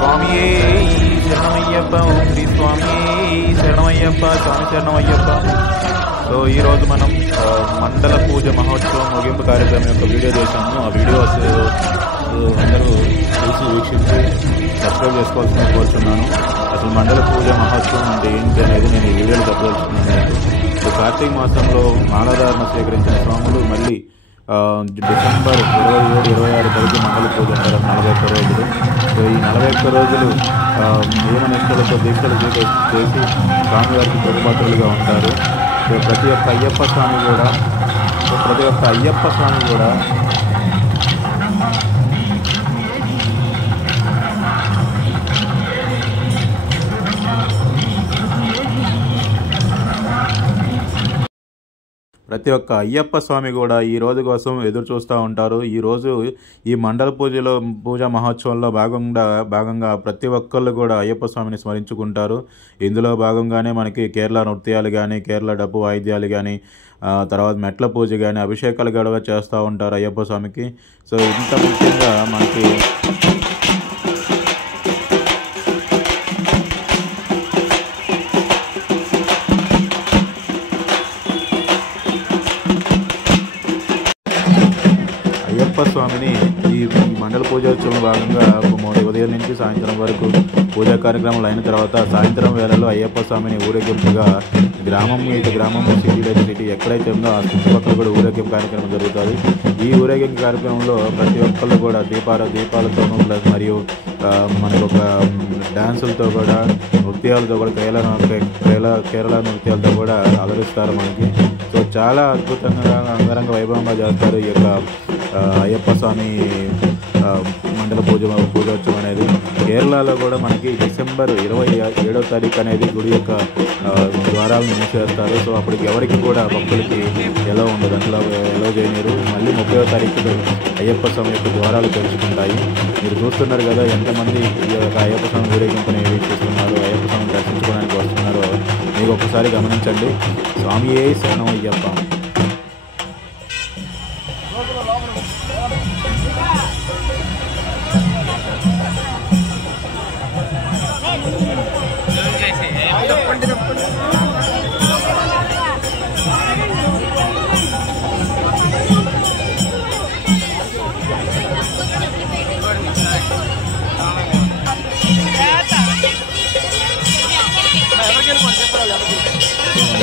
స్వామియే శరణమయ్యప్ప, ఓం శ్రీ స్వామియే శరణమయ్యప్ప, స్వామి శరణమయ్యప్ప. సో ఈరోజు మనం మండల పూజ మహోత్సవం ముగింపు కార్యక్రమం యొక్క వీడియో చేశాము. ఆ వీడియోస్ అందరూ చూసి వీక్షించి సబ్స్క్రైబ్ చేసుకోవాల్సిన కోరుతున్నాను. అసలు మండల పూజ మహోత్సవం అంటే ఏంటి అనేది నేను ఈ వీడియోలో చెప్పదలుచుకున్నాను. సో కార్తీక మాసంలో మాలాధారణ స్వీకరించిన స్వాములు మళ్ళీ డిసెంబర్ 27, 26 తరగతి మండల పూజ అంటారు, 41 రోజులు. సో ఈ 41 రోజులు నియమ నిష్టలతో దీక్షలు చేసి స్వామివారికి ప్రతిపాత్రులుగా ఉంటారు. సో ప్రతి ఒక్క అయ్యప్ప స్వామి కూడా ఈ రోజు కోసం ఎదురు చూస్తూ ఉంటారు. ఈరోజు ఈ మండల పూజా మహోత్సవంలో భాగంగా ప్రతి ఒక్కళ్ళు కూడా అయ్యప్ప స్వామిని స్మరించుకుంటారు. ఇందులో భాగంగానే మనకి కేరళ నృత్యాలు కానీ, కేరళ డప్పు వాయిద్యాలు కానీ, తర్వాత మెట్ల పూజ కానీ, అభిషేకాలు గడవ చేస్తూ ఉంటారు అయ్యప్ప స్వామికి. సో ఇంత ముఖ్యంగా మనకి అయ్యప్ప స్వామిని ఈ మండల పూజోత్సవం భాగంగా ఉదయం నుంచి సాయంత్రం వరకు పూజా కార్యక్రమాలు అయిన తర్వాత సాయంత్రం వేళలో అయ్యప్ప స్వామిని ఊరేగింపుగా గ్రామం సిటీ లేదా సిటీ ఎక్కడైతే ఉందో ఆ చుట్టుపక్కల కూడా ఊరేగింపు కార్యక్రమం జరుగుతుంది. ఈ ఊరేగింపు కార్యక్రమంలో ప్రతి ఒక్కళ్ళు కూడా దీపాలతోనూ ప్లస్ మరియు మనకు ఒక డ్యాన్సులతో కూడా, నృత్యాలతో కూడా, కేరళ నృత్యాలతో కూడా అలరిస్తారు మనకి. సో చాలా అద్భుతంగా అంగరంగ వైభవంగా చేస్తారు ఈ యొక్క అయ్యప్ప స్వామి మండల పూజోత్సవం అనేది. కేరళలో కూడా మనకి డిసెంబర్ 27వ తారీఖు అనేది గుడి యొక్క ద్వారాలను మూసేస్తారు. సో అప్పటికి ఎవరికి కూడా భక్తులకి ఎలా ఉండదు, అందులో ఎలా చేయలేరు. మళ్ళీ 30వ తారీఖు అయ్యప్ప స్వామి యొక్క ద్వారాలు తెరుచుకుంటాయి. మీరు చూస్తున్నారు కదా ఎంతమంది ఈ యొక్క అయ్యప్ప స్వామి ఊరేగింపుని వీక్షిస్తున్నారు, అయ్యప్ప స్వామిని దర్శించుకోవడానికి వస్తున్నారో మీకు ఒకసారి గమనించండి. స్వామియే శరణమయ్యప్ప.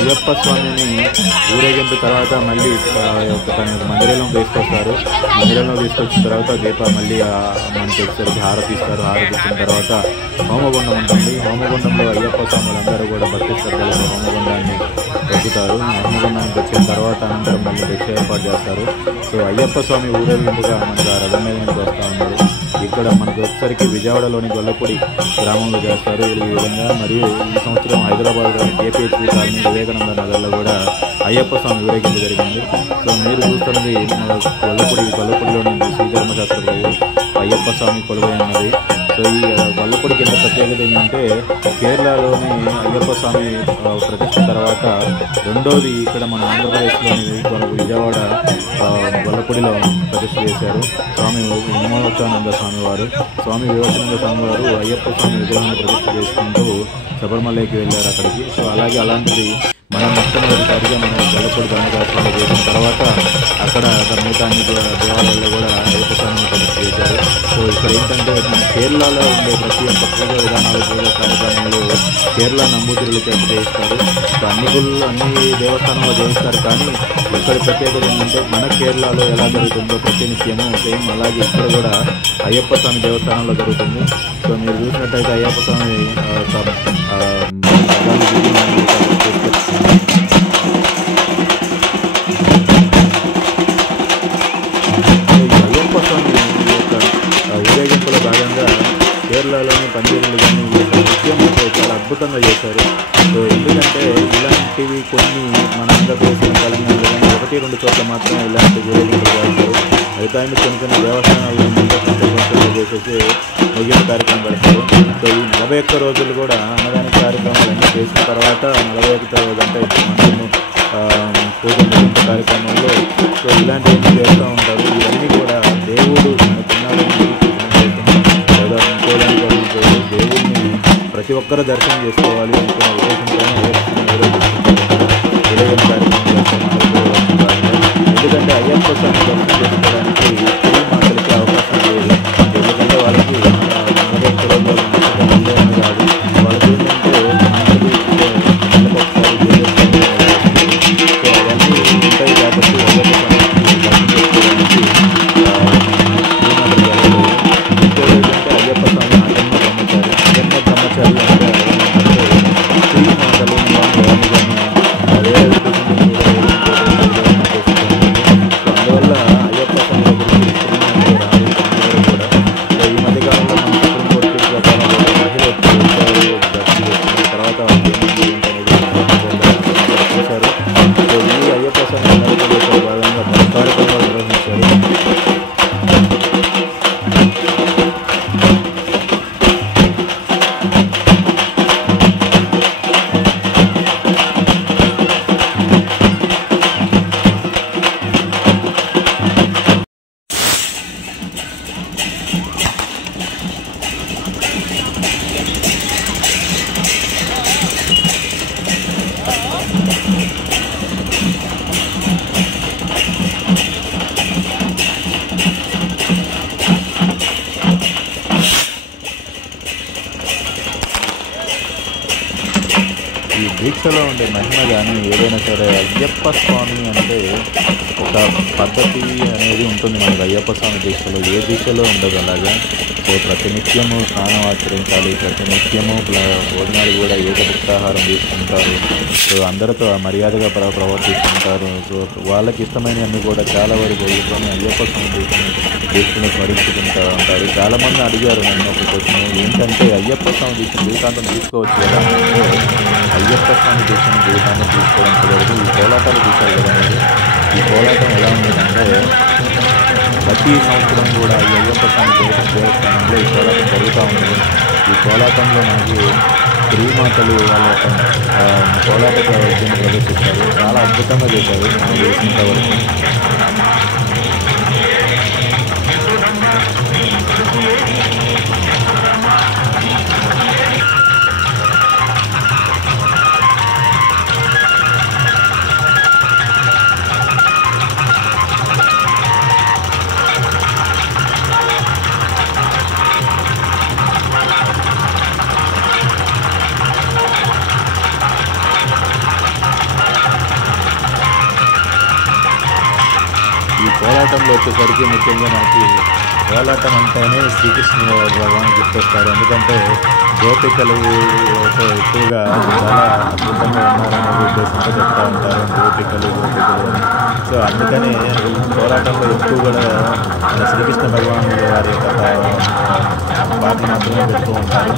అయ్యప్ప స్వామిని ఊరేగింపు తర్వాత మళ్ళీ మందిరంలో తీసుకొస్తారు. మందిరంలో తీసుకొచ్చిన తర్వాత మళ్ళీ మనకి వచ్చేసరికి హారతి ఇస్తారు. హారతి ఇచ్చిన తర్వాత హోమగుండం ఉంటుంది. హోమగుండంలో అయ్యప్ప స్వాములందరూ కూడా భక్తి శ్రద్ధలతో హోమగుండాన్ని పెట్టుతారు. హోమగుండాన్ని పెట్టిన తర్వాత అనంతరం మళ్ళీ భిక్ష ఏర్పాటు చేస్తారు. సో అయ్యప్ప స్వామి ఊరేగింపుగా మనకు రథం మీద నుంచి వస్తూ ఉన్నారు. ఇక్కడ మనకు వచ్చేసరికి విజయవాడలోని గొల్లపూడి గ్రామంలో చేస్తారు ఈ విధంగా. మరియు ఈ సంవత్సరం హైదరాబాద్లోని KPHP కాలనీ, వివేకానంద నగర్లో కూడా అయ్యప్ప స్వామి ఊరేగింపు జరిగింది. సో మీరు చూస్తున్నది గొల్లపూడిలోని శ్రీధర్మశాస్త్ర అయ్యప్ప స్వామి కొలువై ఉన్నది. సో ఈ గొల్లపూడికి ఎంత ప్రత్యేకత ఏంటంటే కేరళలోని అయ్యప్ప స్వామి ప్రతిష్ఠ తర్వాత రెండోది ఇక్కడ మన ఆంధ్రప్రదేశ్లోని విజయవాడ గొల్లపూడిలో ప్రతిష్ఠ చేశారు. స్వామి విమోచనానంద స్వామివారు, స్వామి వివేకానంద స్వామివారు అయ్యప్ప స్వామి విగ్రహాన్ని ప్రతిష్ఠ చేసుకుంటూ శబరిమలకి వెళ్ళారు అక్కడికి. సో అలాంటిది మనం మొట్టమొదటిసారిగా మనం గొల్లపూడి ధర్మశాస్త్రంలో చేసిన తర్వాత అక్కడ మిగతా అన్ని దేవాలయాల్లో కూడా అయ్యప్ప స్వామిని ప్రతిష్ఠ చేశారు. సో ఇక్కడ ఏంటంటే మన కేరళలో ఉండే ప్రతి ఒక్క పూజ విధానాలు, పూజ కార్యక్రమాలు కేరళ నంబూతిరులు చేత చేయిస్తారు. సో అన్ని దేవస్థానంలో చేయిస్తారు. కానీ ఇక్కడ ప్రత్యేకత ఏంటంటే మన కేరళలో ఎలా జరుగుతుందో ప్రతి నిత్యము సేమ్ అలాగే ఇక్కడ కూడా అయ్యప్ప స్వామి దేవస్థానంలో జరుగుతుంది. సో మీరు చూసినట్టయితే అయ్యప్ప స్వామి అయ్యప్ప స్వామి యొక్క ఊరేగింపులో భాగంగా కేరళలోని పంజాబీలు కానీ నృత్యం చాలా అద్భుతంగా చేశారు. సో ఎందుకంటే ఇలాంటివి కొన్ని మన ఆంధ్రప్రదేశ్, తెలంగాణలో కానీ 1-2 చోట్ల మాత్రమే ఇలాంటి ఊరేగింపులు చేస్తారు. అయితే చిన్న చిన్న దేవస్థానాల్లో చేసేసి ముగింపు కార్యక్రమం పెడతారు. సో ఈ 41 రోజులు కూడా అన్నదాన కార్యక్రమాలు అన్నీ చేసిన తర్వాత 41వ రోజు అంటే మండలము పూజ ముగింపు కార్యక్రమంలో సో ఇలాంటివన్నీ చేస్తూ ఉంటారు. ఇవన్నీ కూడా దేవుడు మన చిన్నాడు లేదా ఇంకోదానికి ప్రతి ఒక్కరూ దర్శనం చేసుకోవాలి అనుకున్న ఉద్దేశంతోనే ఊరేగింపు కార్యక్రమం చేస్తున్నారు. ఎందుకంటే అయ్యప్ప స్వామి దర్శనం చేసుకోవడానికి మాటలకి అవకాశం లేదు. ఎందుకంటే వాళ్ళకి కాదు, వాళ్ళకి ఏంటంటే అవన్నీ ఉంటాయి కాబట్టి అయ్యప్ప స్వామి అజన్మ బ్రహ్మచారి అంటే అందువల్ల అయ్యప్ప స్వామి దగ్గరికి కూడా ఈ మధ్యకాలంలో మన సుప్రీంకోర్టు ప్రకారం మహిళ తర్వాత చూశారు. ఈ అయ్యప్ప స్వామి భాగంగా కార్యక్రమాలు నిర్వహించారు. ఈ దీక్షలో ఉండే మహిమ కానీ ఏదైనా సరే, అయ్యప్ప స్వామి అంటే ఒక పద్ధతి అనేది ఉంటుంది మనకు. అయ్యప్ప స్వామి దీక్షలో ఏ దీక్షలో ఉండదు అలాగా. సో ప్రతినిత్యము స్నానం ఆచరించాలి, ప్రతినిత్యము భోజనాలు కూడా ఏకభుక్తాహారం తీసుకుంటారు. సో అందరితో మర్యాదగా ప్రవర్తిస్తుంటారు. సో వాళ్ళకి ఇష్టమైనవన్నీ కూడా చాలా వరకు వదులుకొని అయ్యప్ప స్వామి దీక్షను స్మరించుకుంటూ ఉంటారు. చాలామంది అడిగారు నన్ను ఒక క్వశ్చన్, ఏంటంటే అయ్యప్ప స్వామి దీక్ష జీవితాంతం తీసుకోవచ్చు కదా అంటే, అయ్యప్ప స్వామి దీక్షను జీవితాంతం తీసుకోవడం కుదరదు. ఈ కోలాటాలు చూశారు కదా మీరు, ఈ కోలాటం ఎలా ఉండేదంటే ప్రతి సంవత్సరం కూడా ఈ అయ్యప్ప స్వామి దేవస్థానంలో ఈ కోలాటం జరుగుతూ ఉంటుంది. ఈ కోలాటంలో మనకి శ్రీమాతలు వాళ్ళ యొక్క కోలాట ప్రదర్శన ప్రదర్శిస్తారు. చాలా అద్భుతంగా చేశారు మనం చేసినంత వరకు. ఈ కోలాటంలో వచ్చేసరికి ముఖ్యంగా మనకి కోలాటం అంటేనే శ్రీకృష్ణ భగవాన్ గుర్తొస్తారు. ఎందుకంటే గోపికలు ఎక్కువగా చాలా అద్భుతంగా ఉన్నారనే ఉద్దేశంతో చెప్తూ ఉంటారు, గోపికలు అని. సో అందుకని కోలాటంలో ఎక్కువ కూడా శ్రీకృష్ణ భగవాన్ వారి యొక్క పాట మాత్రమే పెడుతూ ఉంటారు.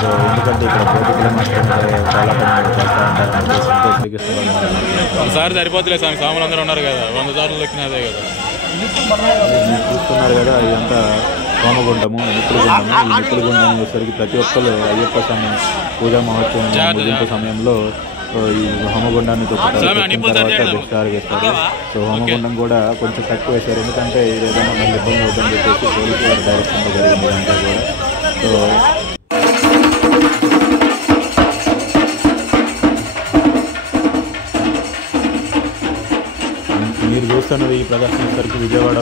సో ఎందుకంటే ఇక్కడ గోపికలు మాత్రమే కోలాటం చేస్తూ ఉంటారు అనే ఉద్దేశంతో శ్రీకృష్ణ భగవాన్ ఒకసారి సరిపోతులే స్వామి, స్వాములు అందరూ ఉన్నారు కదా, 100 సార్లు లెక్కినదే కదా. మీరు చూస్తున్నారు కదా, ఇదంతా హోమగుండము, నిప్పులగుండము. ఈ నిప్పులగుండం వచ్చేసరికి ప్రతి ఒక్కరు అయ్యప్ప స్వామి పూజా మహోత్సవం ముగింపు సమయంలో ఈ హోమగుండాన్ని తర్వాత భిక్షాలు వేస్తారు. సో హోమగుండం కూడా కొంచెం తక్కువ వేశారు, ఎందుకంటే ఇది ఏదైనా మళ్ళీ ఇబ్బంది అవుతుందని చెప్పేసి పోలీసు వారి డైరెక్షన్లో జరిగింది ఇదంతా కూడా. సో మీరు చూస్తున్నది ఈ ప్రదర్శనసరికి విజయవాడ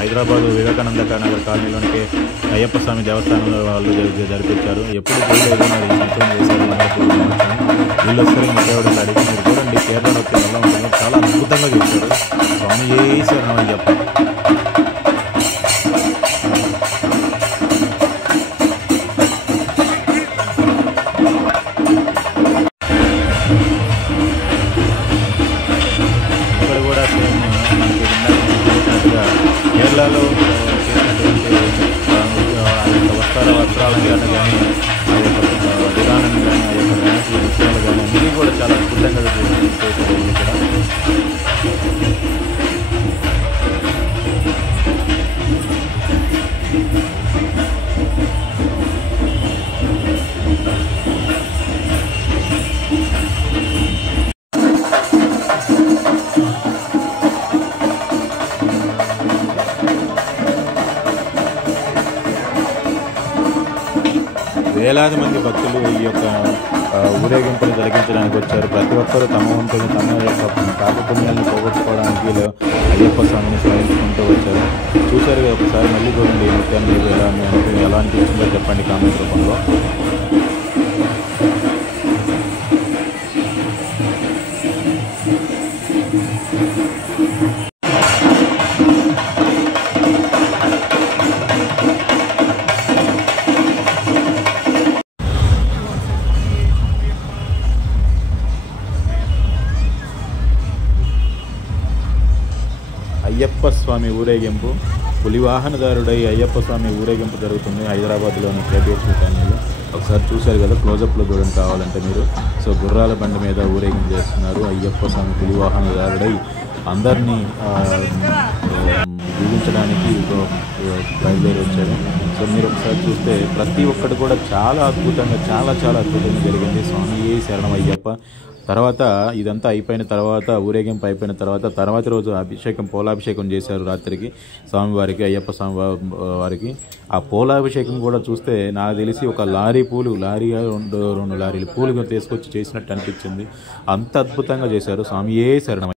హైదరాబాద్ వివేకానంద నగర్ కాలనీలోనికి అయ్యప్ప స్వామి దేవస్థానంలో వాళ్ళు జరిపించారు. ఎప్పుడు చూడలేదు, మరి మొత్తం చేశారు. వీళ్ళు వస్తారు విజయవాడలో అడిగి మీరు చూడండి కేరళలో వచ్చి ఎలా ఉంటుందో చాలా అద్భుతంగా చేశారు. స్వామి చేశారు అయ్యప్ప. ఇక్కడ కూడా సేమ్ మనకి చేసినట్టుగా కేరళలో చేసినటువంటి ఆ యొక్క వస్త్రాలను కానీ ఆ యొక్క విధానం కానీ ఆ యొక్క డ్యాన్స్ విషయాలు కానీ అన్నీ కూడా చాలా అద్భుతంగా చేశారు ఇక్కడ. వేలాది మంది భక్తులు ఈ యొక్క ఊరేగింపును జరిగించడానికి వచ్చారు. ప్రతి ఒక్కరూ తమ వంతుని తమ యొక్క పాపపుణ్యాలను పోగొట్టుకోవడానికి అయ్యప్ప స్వామిని స్మరించుకుంటూ వచ్చారు. చూశారు కదా, ఒకసారి మళ్ళీ చూడండి ఈ నృత్యాన్ని. మీకు ఎలా అనిపించిందో చెప్పండి కామెంట్ రూపంలో. అయ్యప్ప స్వామి ఊరేగింపు, పులివాహనదారుడై అయ్యప్ప స్వామి ఊరేగింపు జరుగుతుంది హైదరాబాద్లోని కేబిహెచ్ ఛానల్లో. ఒకసారి చూశారు కదా, క్లోజప్లో చూడండి కావాలంటే మీరు. సో గుర్రాల బండి మీద ఊరేగింపు చేస్తున్నారు. అయ్యప్ప స్వామి పులివాహనదారుడై అందరినీ దీవించడానికి బయలుదేరి వచ్చారు. సో మీరు ఒకసారి చూస్తే ప్రతి ఒక్కటి కూడా చాలా అద్భుతంగా చాలా అద్భుతంగా జరిగింది. స్వామియే శరణం అయ్యప్ప. తర్వాత ఇదంతా అయిపోయిన తర్వాత, ఊరేగింపు అయిపోయిన తర్వాత రోజు అభిషేకం, పోలాభిషేకం చేశారు రాత్రికి స్వామివారికి, అయ్యప్ప స్వామి వారికి. ఆ పోలాభిషేకం కూడా చూస్తే నాకు తెలిసి ఒక లారీ రెండు లారీలు పూలు తీసుకొచ్చి చేసినట్టు అనిపించింది. అంత అద్భుతంగా చేశారు. స్వామియే శరణం.